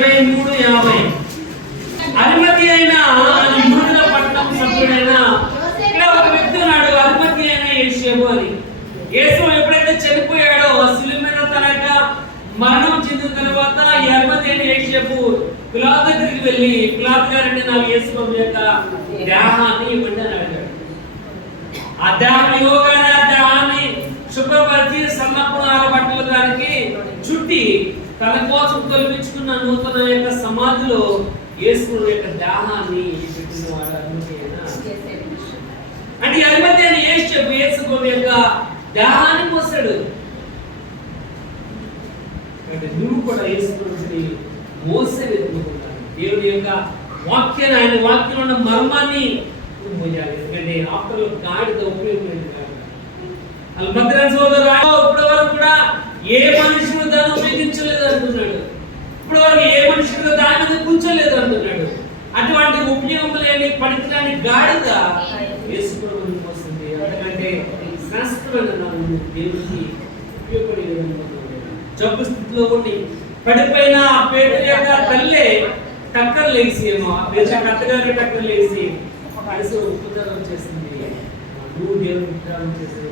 23:50 అరిమతి అయిన యూదుల పట్టణం సభ్యుడైన ఇక్కడ ఒక వ్యక్తి ఉన్నాడు, అరిమతి అయిన యేసేపు అని. యేసు ఎప్పుడైతే చనిపోయాడో శిలువ మీద తన యొక్క మరణం చెందిన తర్వాత ఈ అరిమతి అయిన యేసేపు పిలాతు దగ్గరికి వెళ్ళి, పిలాతు గారంటే నాకు యేసు ప్రభు యొక్క దేహాన్ని ఇవ్వండి అని అడిగాడు. ఆ దేహం ఇవ్వగానే ఆ దేహాన్ని శుభ్రపరిచి సన్నపు బట్టలు దానికి చుట్టి తన కోసం కల్పించుకున్న నూతన యొక్క సమాధిలో యేసు యొక్క దేహాన్ని పెట్టిన వాడు అరిమతి అయిన. అంటే అరిమతి అయిన యేసేపు యేసు ప్రభు యొక్క దేహాన్ని మోసాడు. అంటే నువ్వు కూడా యేసు ప్రభుని మోసే వెతుకుతున్నావు. దేవుని యొక్క వాక్యాన్ని, ఆయన వాక్యంలో ఉన్న మర్మాన్ని మోయాలి. ఎందుకంటే ఆఫ్టర్ గాడిద ఉపయోగం లేదు కాదు. అలా మధ్యాహ్న సోదరు ఇప్పటి వరకు కూడా ఏ మనుషుడు దాన్ని ఉపయోగించలేదు అంటున్నాడు. ఇప్పటి వరకు ఏ మనుషుడు దాని మీద కూర్చోలేదు అంటున్నాడు. అటువంటి ఉపయోగం లేని పనికిరాని గాడిద యేసు ప్రభుని మోస్తుంది. ఎందుకంటే శాస్త్రమైన దేవునికి ఉపయోగపడే జబ్బు స్థితిలో ఉండి పడిపోయిన పేదల యొక్క తల్లే టక్కర్ లేసి ఏమో కత్తగారి టక్కర్ లేసి కలిసి ఉపచారం చేసింది. నువ్వు దేవుని ఉపచారం చేసే